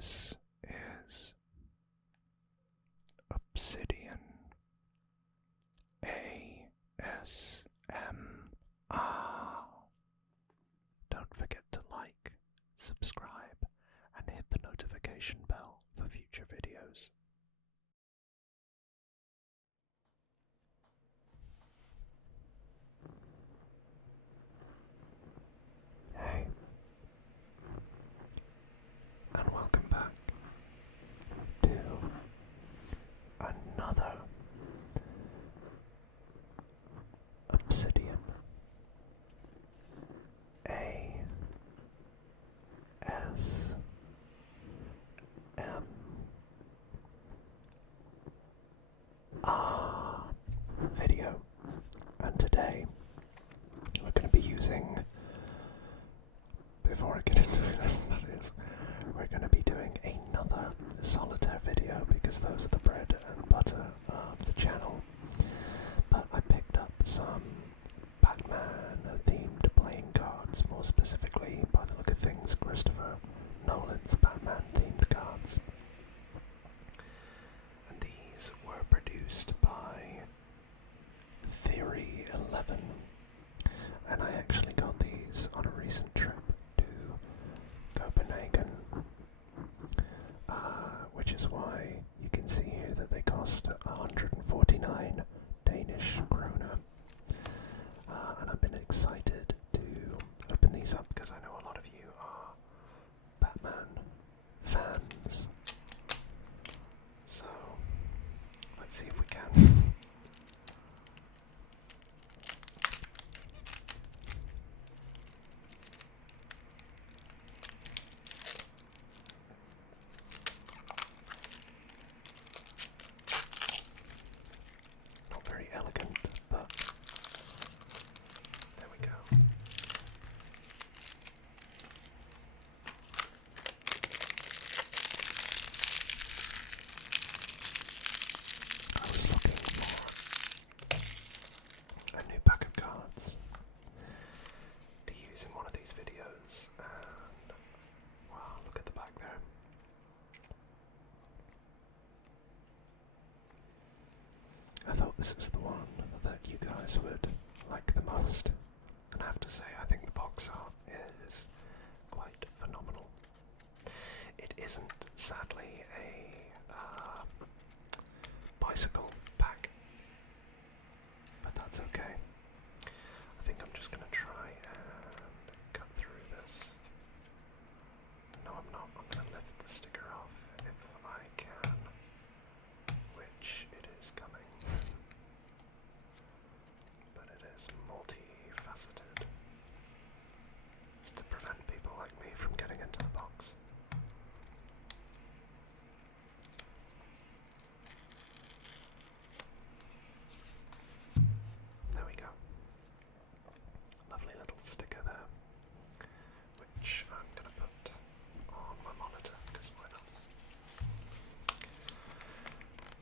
This is Obsidian ASMR. Don't forget to like, subscribe, and hit the notification bell for future videos. Hey, and welcome back to another Obsidian ASMR video, and today we're going to be using, before I get into it, that is, we're going to be doing another Solitaire video because those are the bread and butter of the channel. But I picked up some Batman-themed playing cards, more specifically, by the look of things, Christopher Nolan's Batman-themed cards. And these were produced by Theory 11. And I actually got these on a recent trip to Copenhagen, which is why you can see here that they cost 149 Danish kroner. And I've been excited to open these up because I know a lot of you are Batman fans. So, let's see if we can. Not very elegant, but there we go. I was looking for a new pack of cards to use in one of these videos, and wow, look at the back there. I thought this was the one that you guys would like the most, and I have to say I think the box art is quite phenomenal. It isn't, sadly, a bicycle pack, but that's okay. I think I'm just going to try and cut through this. No, I'm not. I'm going to lift the sticker off if I can, which it is coming. But it is multifaceted. It's to prevent people like me from getting into the box. There we go. Lovely little sticker there, which I'm going to put on my monitor, because why not?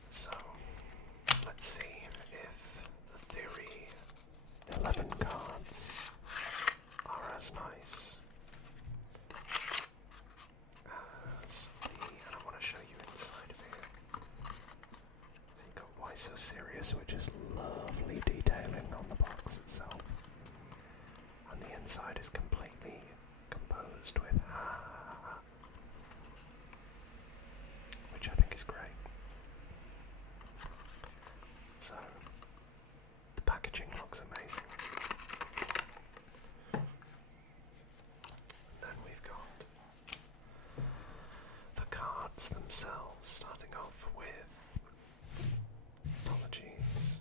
So, let's see if the Theory 11 cards are as nice as and I want to show you inside of here. So you've got Why So Serious, which is lovely detailing on the box itself. And the inside is completely composed with which I think is great. So, the packaging looks amazing. Then we've got the cards themselves, starting off with, apologies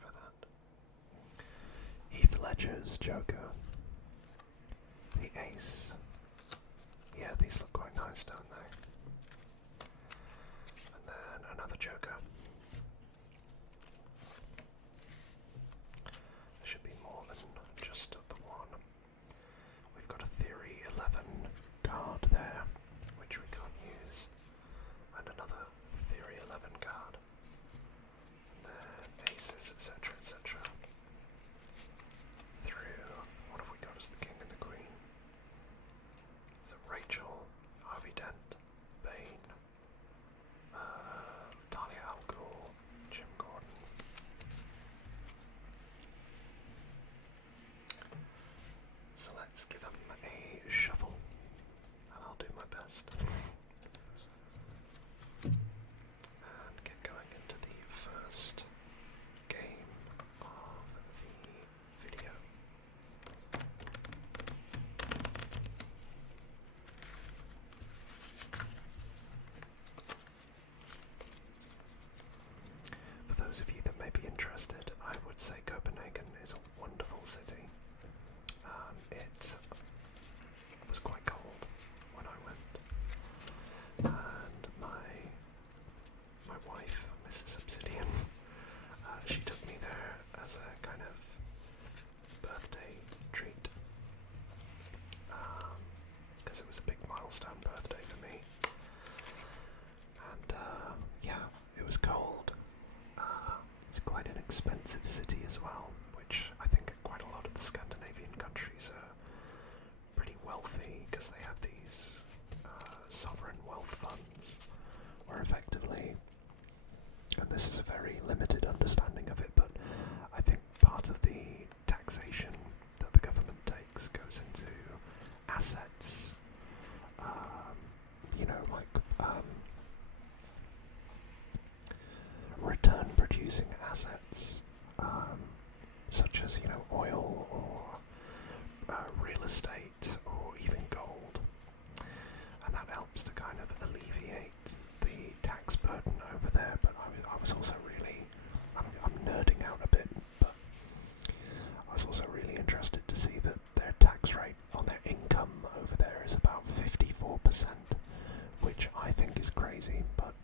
for that, Heath Ledger's Joker, the Ace. Yeah, these look quite nice, don't they? And then another Joker. There should be more than just the one. We've got a Theory 11 card there, which we can't use, and another Theory 11 card. And then aces, etc., etc. Through, what have we got as the king and the queen? It's a rest. And get going into the first game of the video. For those of you that may be interested, I would say Copenhagen is a wonderful city. It was quite cold when I went, and my wife, Mrs. Obsidian, she took me there as a kind of birthday treat, because it was a big milestone birthday for me. And yeah, it was cold. It's quite an expensive city as well, which I think quite a lot of the Scandinavian countries are pretty wealthy because they have these sovereign wealth funds, where effectively, and this is a very limited understanding of it, but I think part of the taxation that the government takes goes into assets, return producing assets, such as, oil or real estate or even gold. And that helps to kind of alleviate the tax burden over there. But I was also really, I'm nerding out a bit, but I was also really interested to see that their tax rate on their income over there is about 54%, which I think is crazy, but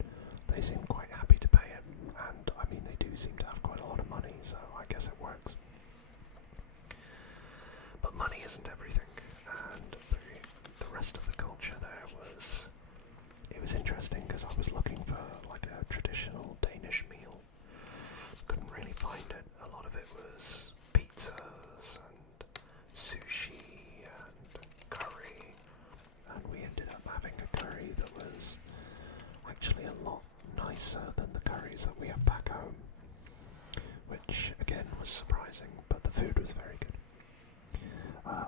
they seem quite happy to pay it, and I mean they do seem to have quite a lot of money, so I guess it works. But money isn't everything, and the rest of the culture there was interesting, because I was looking for like a traditional Danish meal. Couldn't really find it. A lot of it was pizzas and sushi and curry, and we ended up having a curry that was actually a lot nicer than the curries that we have back home, which again was surprising, but the food was very good.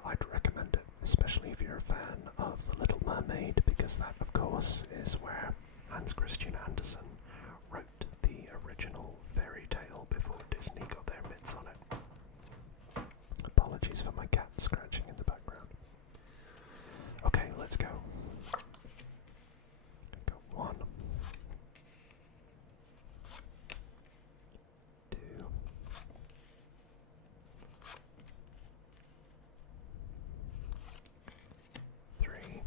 I'd recommend it, especially if you're a fan of The Little Mermaid, because that, of course, is where Hans Christian Andersen wrote the original fairy tale before Disney got their mitts on it. Apologies for my cat scratching in the background. Okay, let's go. Go 1, 2, 3,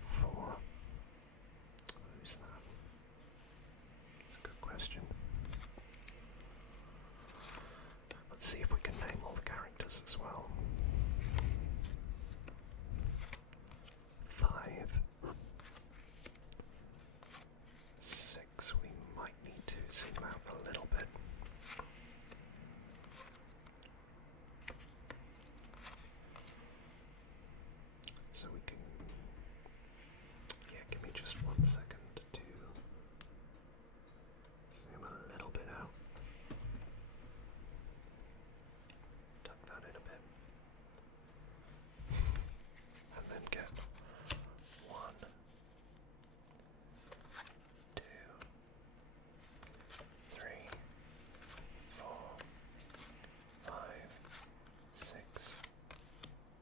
4. Who's that? That's a good question. Let's see if we can name all the characters as well. 5. 6. We might need to zoom out a little bit. So we can... Yeah, give me just 1 second to zoom a little bit out. Tuck that in a bit. And then get 1, 2, 3, 4, 5, 6,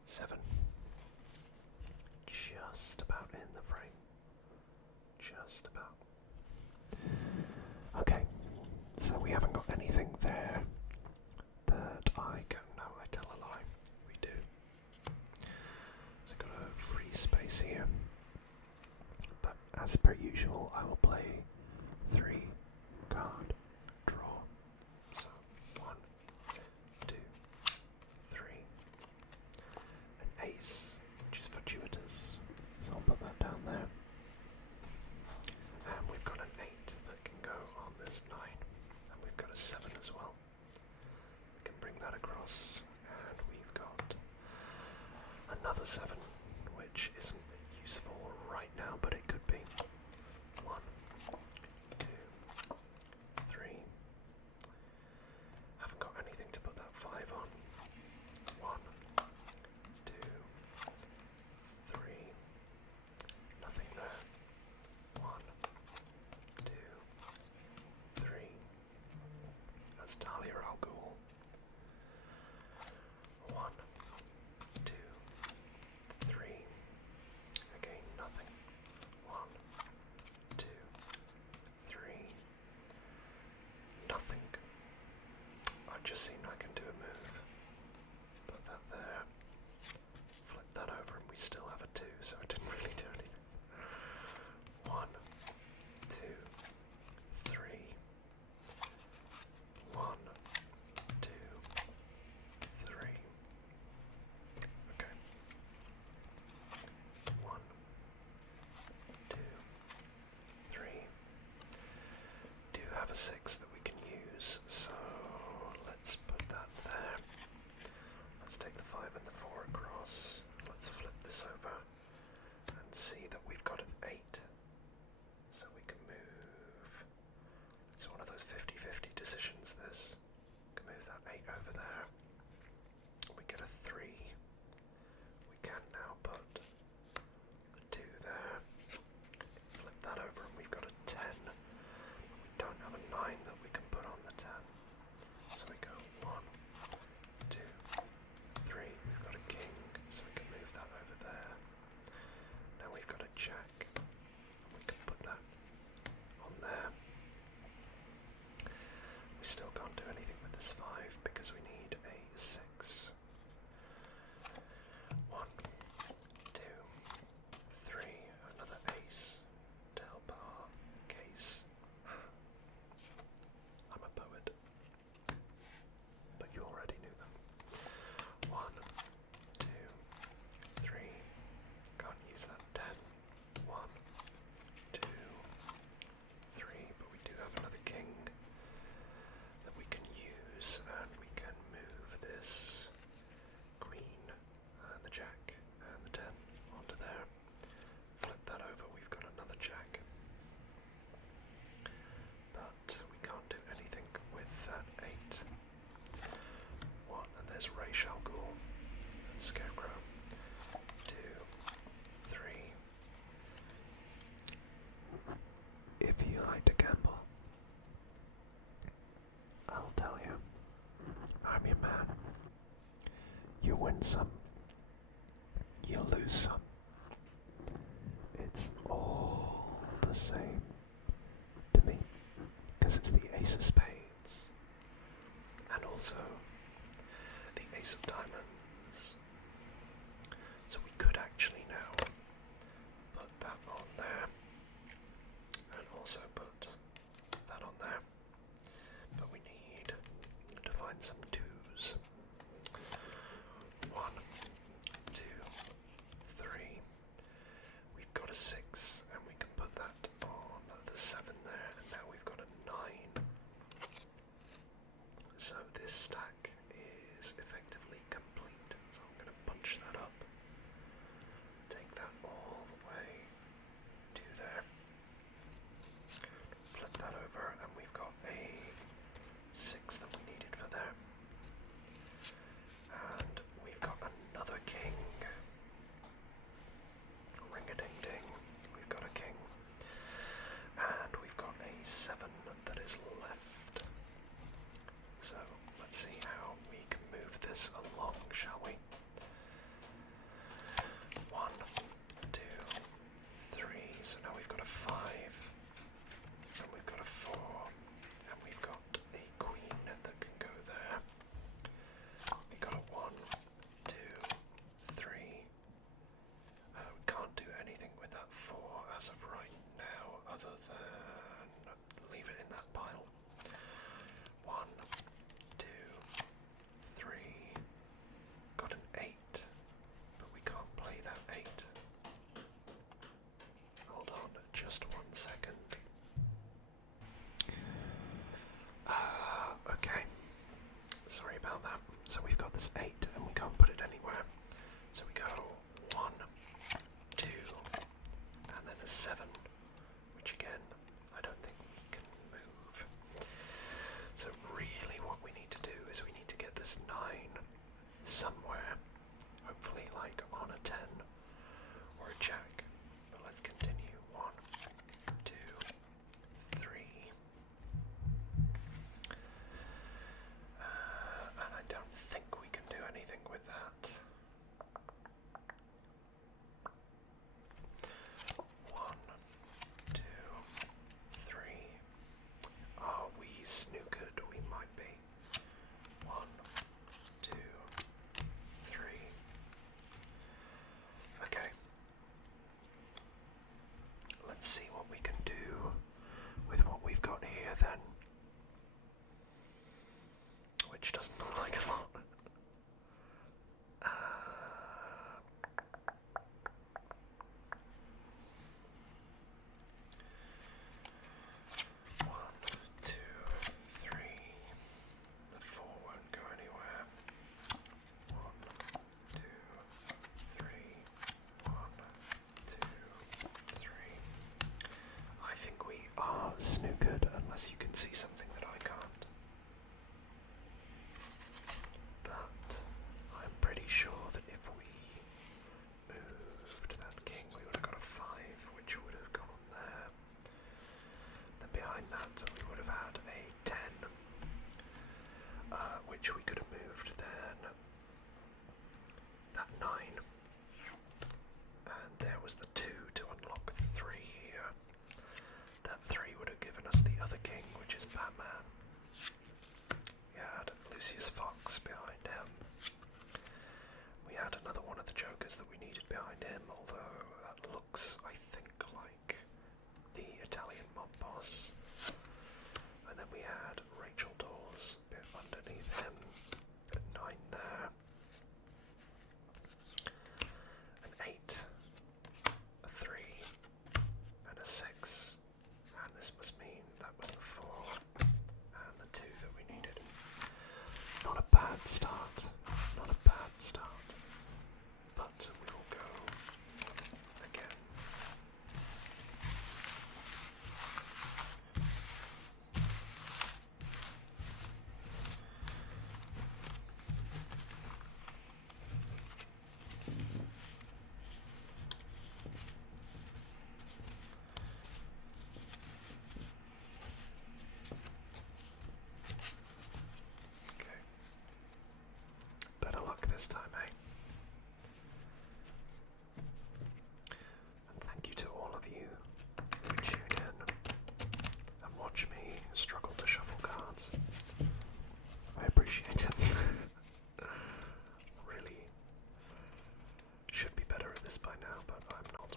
7. Just about in the frame. Just about. Okay, so we haven't got anything there that I can... No, I tell a lie. We do. So I've got a free space here. But as per usual, I will play 3 card draw. So 1, 2, 3. An ace, which is fortuitous. So I'll put that down there. And we've got an 8 that can go on this 9. And we've got a 7 as well. We can bring that across. And we've got another 7, which isn't useful right now, but it could be. 1, 2, 3. Haven't got anything Let's Dahlia Al Ghul. 1, 2, 3. Again, nothing. 1, 2, 3. Nothing. I've just seen I can do a move. Put that there. Flip that over and we still have a 2, so it didn't really do anything. 1, 2, 3. 1, 2, 3. Okay. 1, 2, 3. Do have a 6 that we can use, so let's put that there. Let's take the 5 and the 4 across. Let's flip this over and see that we've got an 8. So we can move. It's one of those 50-50 decisions, this. We can move that 8 over there. We get a 3. We can now put the 2 there. Flip that over and we've got a 10. We don't have a 9 that we can put on the 10. So we go 1, 2, 3. We've got a king, so we can move that over there. Now we've got a jack. We can put that on there. We still can't do anything with this 5 because we need a 6. 1, 2, 3. Another ace. Delbar. Case. I'm a poet. But you already knew them. 1, 2, 3. Can't use that 10. 1, 2, 3. But we do have another king that we can use, and we can move this queen, the jack, and the 10 onto there. Flip that over, we've got another jack. But we can't do anything with that 8. 1, and there's Ra's al Ghul and Scarecrow. 2, 3. If you like to gamble, I'll tell you, I'm your man. You win some, you lose some. It's all the same to me, because it's the ace of spades, and also the ace of diamonds. So we could actually now put that on there, and also put that on there, but we need to find some 2s. 1, 2, 3. We've got a 6, and we can put that on the 7 there, and now we've got a 9. So this stack is effectively complete. So I'm going to punch that up. Take that all the way to there. Flip that over, and we've got a 6 that we needed for there. And we've got another king. Ring-a-ding-ding. We've got a king. And we've got a 7 that is left. So let's see how we can move this a snookered unless you can see something that I can't. But I'm pretty sure that if we moved that king, we would have got a 5, which would have gone on there. Then behind that, we would have had a 10, which we could have moved then. That 9. And there was the 2 to unlock 3 here. That 3 would have given us the other king, which is Batman. We had Lucius Fox behind him. We had another one of the Jokers that we needed behind him, although that looks, I think, like the Italian mob boss. And then we had Rachel Dawes underneath him at 9 there. An 8, a 3, and a 6. And this must mean that was the 4 and the 2 that we needed. Not a bad start. Not a bad start. But we will go again. Okay. Better luck this time, eh? And thank you to all of you who tune in and watch me struggle to shuffle cards. I appreciate it. Really should be better at this by now, but I'm not.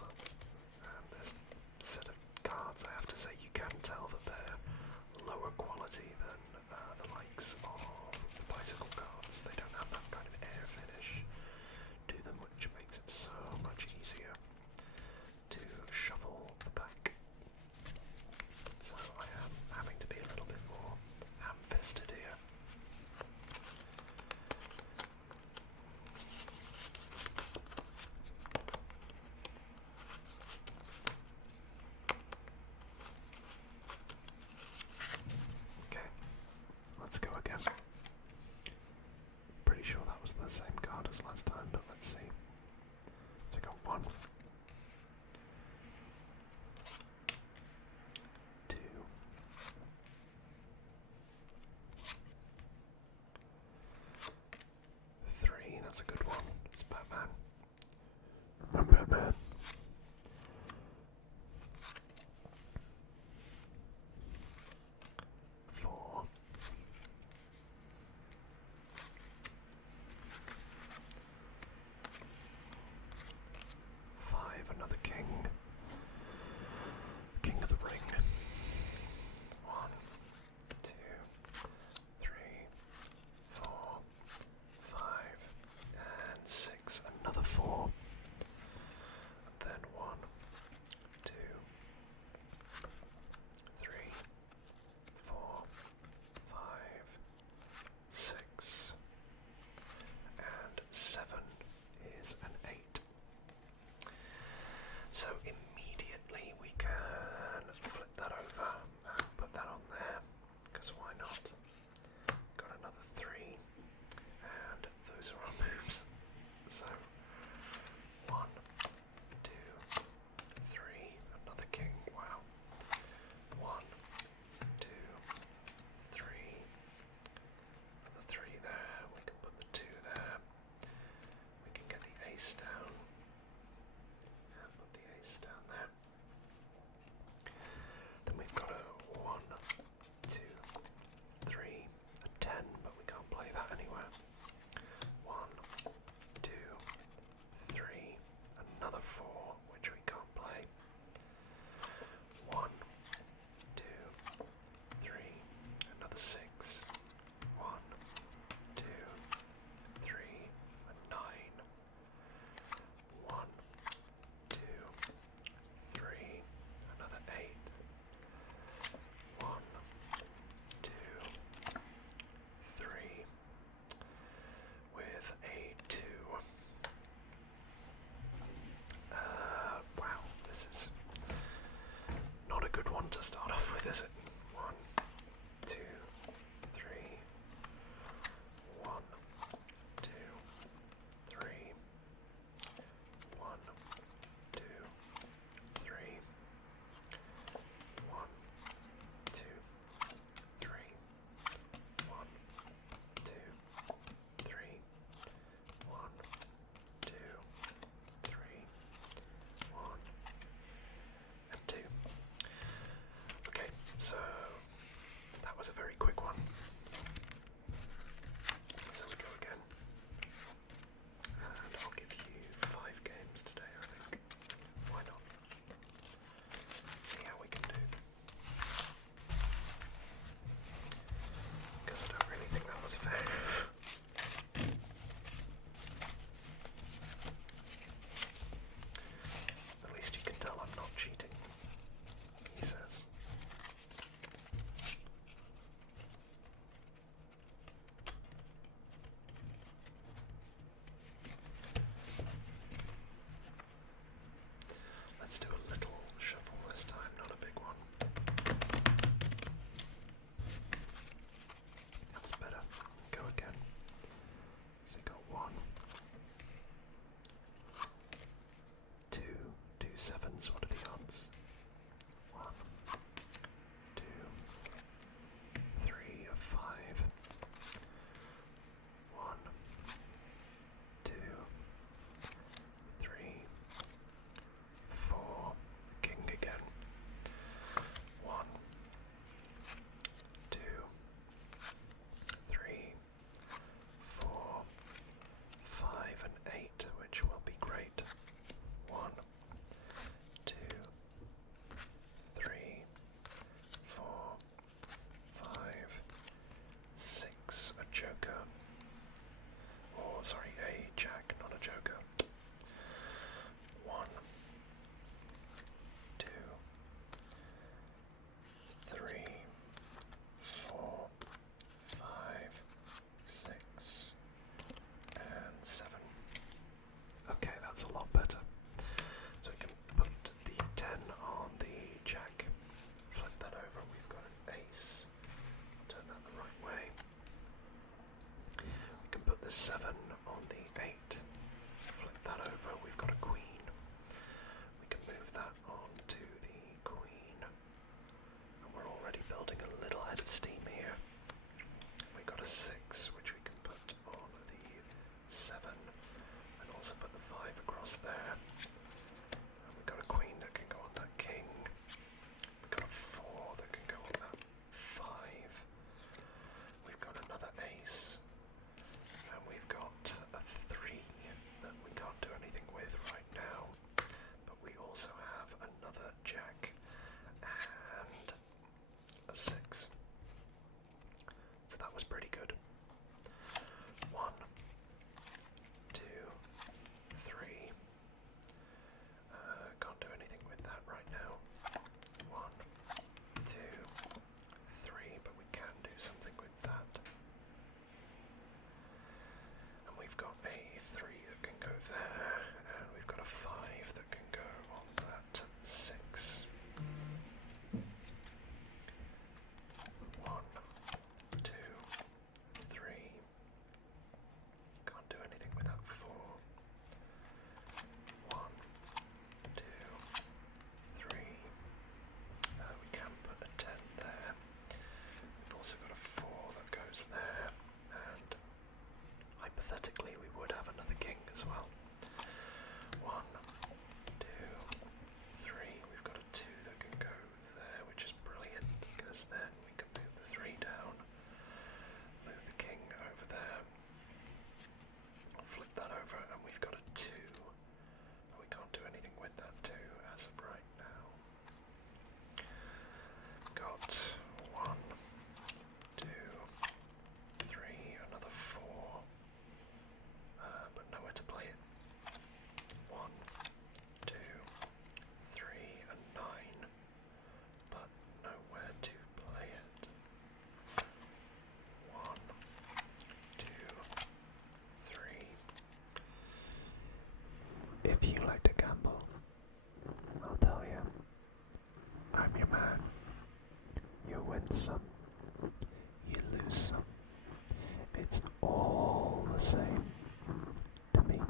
This set of cards, I have to say, you can tell that they're lower quality than the likes of the bicycle cards. They don't have that kind of air finish to them, which makes it so much easier to shuffle the pack. So I am having to be a little bit more ham-fisted here. Okay, let's go again. that was a very quick one. So we go again. And I'll give you 5 games today, I think. Why not? See how we can do. Because I don't really think that was fair. At least you can tell I'm not cheating, he says. Let's do a little shuffle this time, not a big one. That's better. Go again. So you got 1, 2, 2 sevens. What are the odds? 1, 2, 3 of 5. 1, 2, 3, 4. King again. 1, 2, 3, 4, 5, and 8, which will be great. 1, 2, 3, 4, 5, 6. A joker. Or, sorry, a jack, not a joker. 1, 2, 3, 4, 5, 6, and 7. Okay, that's a lot better. So we can put the 10 on the jack, flip that over, we've got an ace, turn that the right way. We can put the 7 on the 8, flip that over, we've got a queen. We can move that on to the queen, and we're already building a little head of steam here. We've got a 6, which we can put on the 7, and also put the 5 across there. And we've got a queen that can go on that king. We've got a 4 that can go on that 5. We've got another ace. And we've got a 3 that we can't do anything with right now. But we also have another jack and a 6. So that was pretty good. 1, 2, 3. Can't do anything with that right now. 1, 2, 3, but we can do something with that. And we've got a 3 that can go there, and we've got a 5 that can go on that 6. 1, 2, 3. Can't do anything with that 4. 1, 2, 3. We can put a 10 there. We've also got a 4 that goes there, and hypothetically we would have another king as well. 1, 2, 3. We've got a 2 that can go there, which is brilliant, because then we can move the 3 down, move the king over there, flip that over, and we've got a 2. And we can't do anything with that 2 as of right now. Got 1, 2, 3, another 4, but nowhere to play it. 1, 2, 3, and 9, but nowhere to play it. 1, 2, 3. If you like to gamble, I'll tell you, I'm your man. You win some, you lose some. It's all the same to me,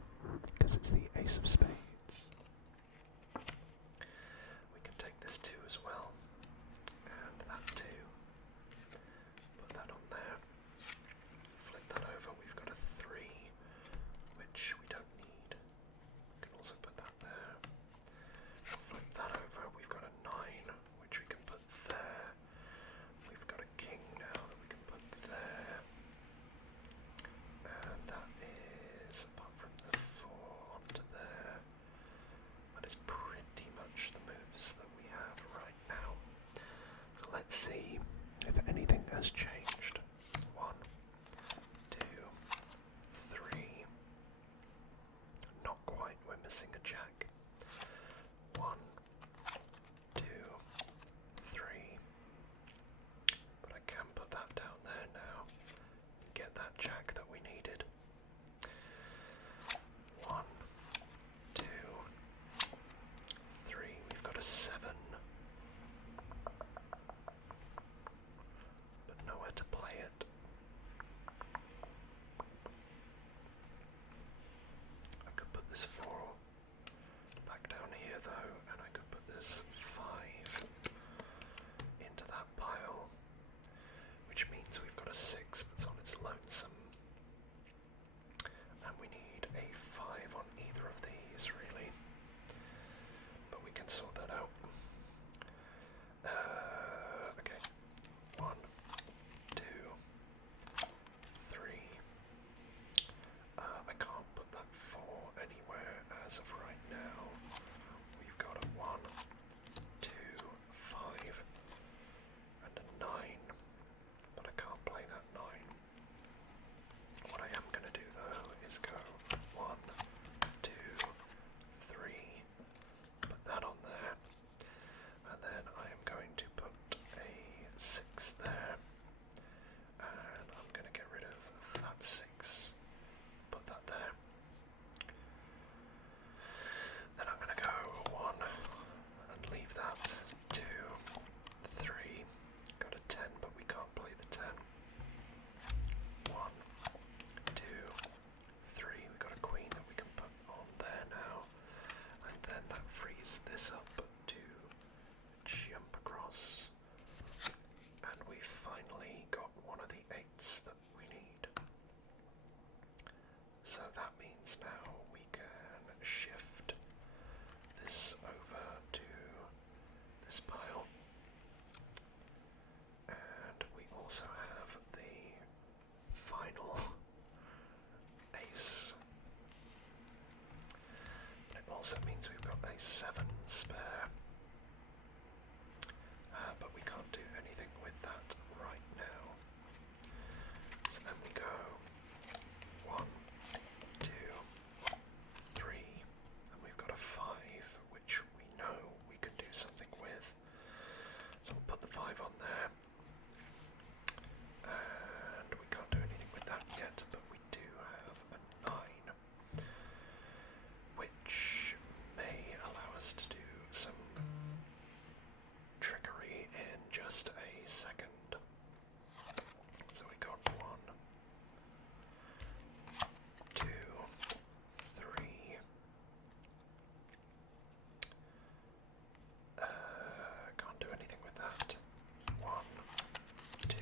because it's the ace of spades. We can take this 2 as well, and that 2. Put that on there. Flip that over, we've got a 3, which we don't need. We can also put that there. Flip that over, we've got a 9, which we can put there. We've got a king let's see if anything has changed. 1, 2, 3. Not quite, we're missing a jack. 1, 2, 3. But I can put that down there now and get that jack that we needed. 1, 2, 3. We've got a 7. But nowhere to play it. I could put this 4 back down here though, and I could put this 5 into that pile, which means we've got a 6 that's on its lonesome. And we need a 5 on either of these, really. But we can sort that out. Okay. 1, 2, 3. I can't put that 4 anywhere as of right now. We've got a 1, 2, 5, and a 9. But I can't play that 9. What I am going to do though is go 1, 2, 3, put that on there, and then I am going to put a 6 there, and I'm going to get rid of that 6, put that there. Then I'm going to go 1 and leave that, 2, 3, got a 10 but we can't play the 10. 1, 2, 3, we've got a queen that we can put on there now, and then that frees this up to jump across, and we finally got one of the 8s that we need. So that means now we can shift this over to this pile, and we also have the final ace. But it also means we've got a 7 spare, but we can't do anything with that right now. So then we go 1, 2, 3, and we've got a 5, which we know we can do something with. So we'll put the 5 on there, and we can't do anything with that yet, but we do have a 9, which may allow us to do some trickery in just a second. So we got 1, 2, 3. Can't do anything with that. 1, 2,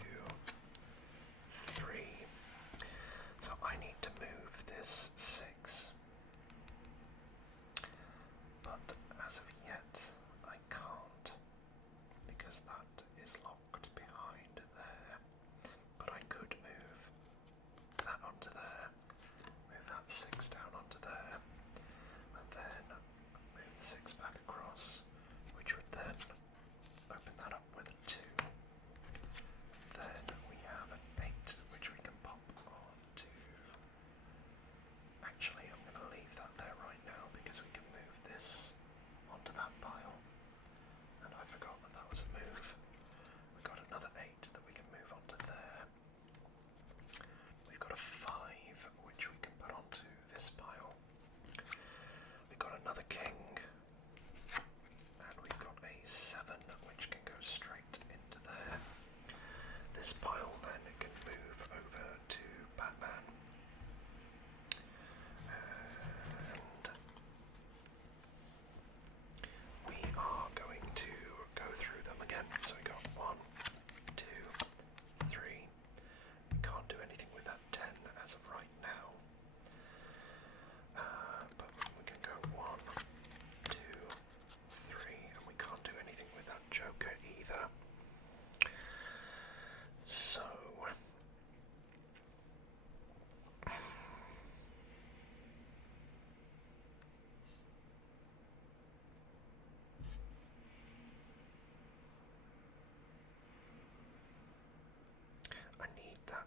3. So I need to move this 6. But as of yet, I can't, because that is locked behind there. But I could move that onto there, move that 6 down onto there, and then move the 6 back across, which would then open that up with a 2. Then we have an 8, which we can pop onto. Actually, I'm going to leave that there right now because we can move this onto that pile. And I forgot that that was a move. We've got another 8 that we can move onto there. We've got a 5, which we can put onto this pile. We've got another king,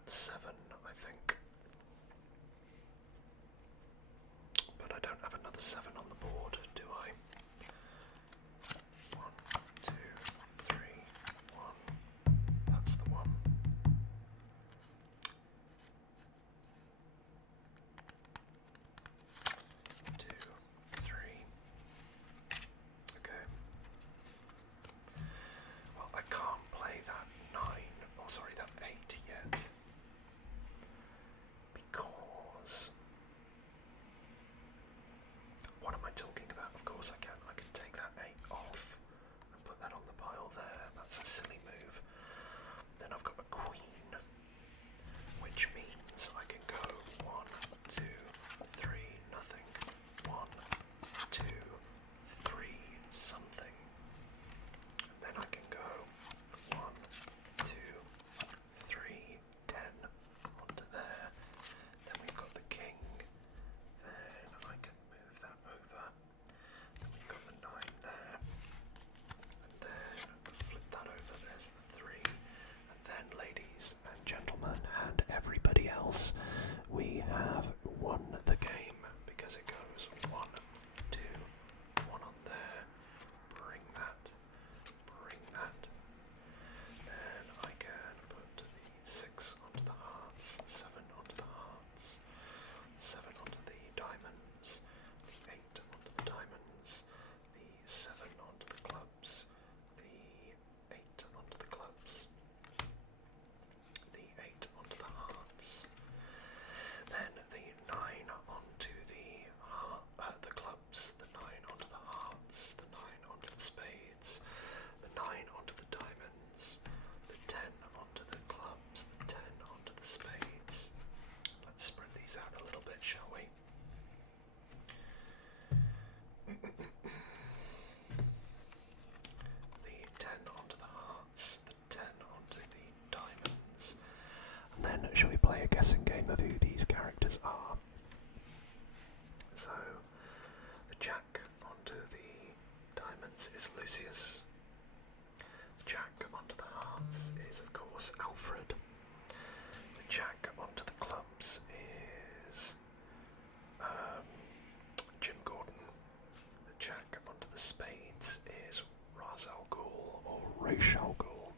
7, I think. But I don't have another 7 on the board, do I? 1, 2, 3, 1. That's the one. 2, 3. Okay. Well, I can't play that 9, oh sorry, that 8 yet. Because... what am I talking about? Of course I can. I can take that 8 off and put that on the pile there. That's a silly move. Then I've got a queen, which means I can go 1, 2, 3, nothing. 1, 2, 3, something. Then I can go 1, 2, 3, 10 onto there. Then we've got the king. Then I can move that over. Then we've got the 9 there. And then flip that over. There's the 3. And then, ladies and gentlemen, and everybody else, we have won the game because it goes 1, 2, 1 on there. Bring that. Bring that. Then I can put the 6 onto the hearts, the 7 onto the hearts, 7 onto the diamonds, the 8 onto the diamonds, the 7 onto the clubs, the 8 onto the clubs, the 8 onto the hearts, then the 9 onto the clubs, the 9 onto the hearts, the 9 onto the spades, the 9 onto the diamonds, the 10 onto the clubs, the 10 onto the spades. Let's spread these out a little bit, shall we? The 10 onto the hearts, the 10 onto the diamonds. And then, shall we play a guessing game of who these characters are? So, the jack onto the diamonds is Lucius. Jack onto the hearts is, of course, Alfred. The jack onto the clubs is Jim Gordon. The jack onto the spades is Ra's al Ghul or Ra's al Ghul.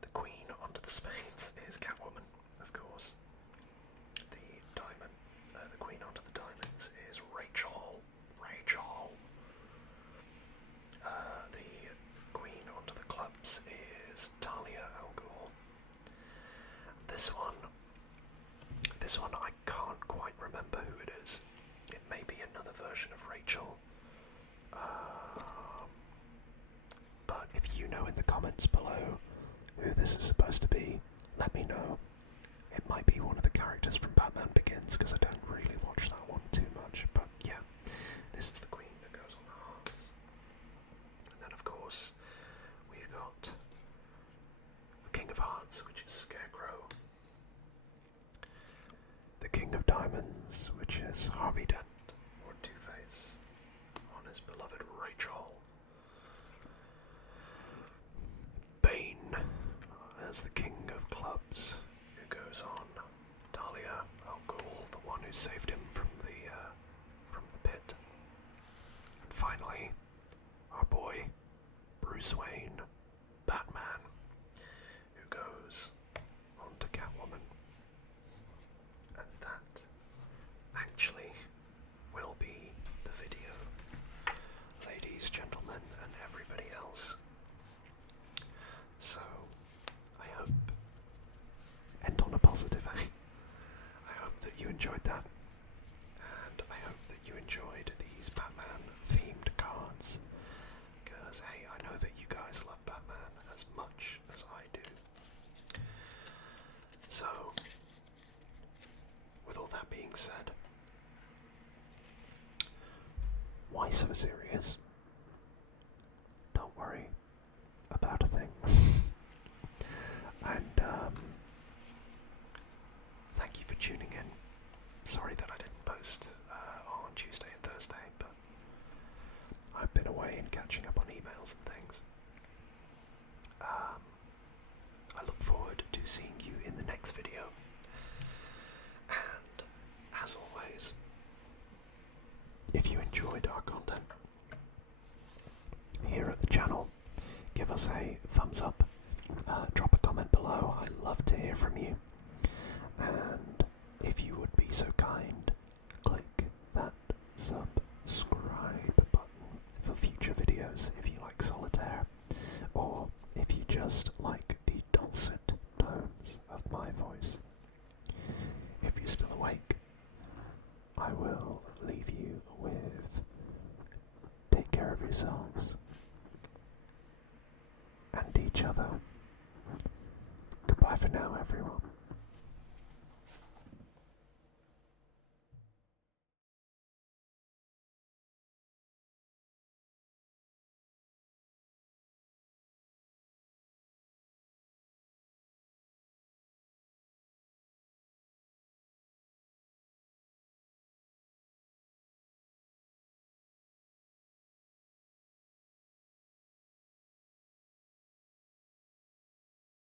The queen onto the spades is Catwoman, of course. The queen onto the diamonds is Rachel. Rachel. The queen onto the clubs is Talia al Ghul. This one I can't quite remember who it is. It may be another version of Rachel. But if you know in the comments below who this is supposed to be, let me know. It might be one of the characters from Batman Begins, because I don't really watch that one too much. But yeah, this is the queen that goes on the hearts. And then, of course, we've got the King of Hearts, which is Scarecrow. The King of Diamonds, which is Harvey Dent, or Two-Face, on his beloved Rachel. Bane as the King of Clubs, who goes on Talia al Ghul, the one who saved him from the pit. And finally, our boy Bruce Wayne, Batman, who goes on to Catwoman. And that actually will be the video, ladies, gentlemen, and everybody else. So, I hope, end on a positive, I hope that you enjoyed that, and I hope that you enjoyed these Batman-themed cards, because, hey, I know that you guys love Batman as much as I do. So, with all that being said, why so serious? Don't worry about a thing. And thank you for tuning in. Sorry that I didn't post on Tuesday and Thursday, but I've been away and catching up on emails and things. seeing you in the next video. And as always, if you enjoyed our content here at the channel, give us a thumbs up, drop a comment below. I love to hear from you. And if you would be so kind, click that subscribe button for future videos if you like Solitaire, or if you just like the dulcet tones of my voice. If you're still awake, I will leave you with take care of yourselves and each other. Goodbye for now, everyone.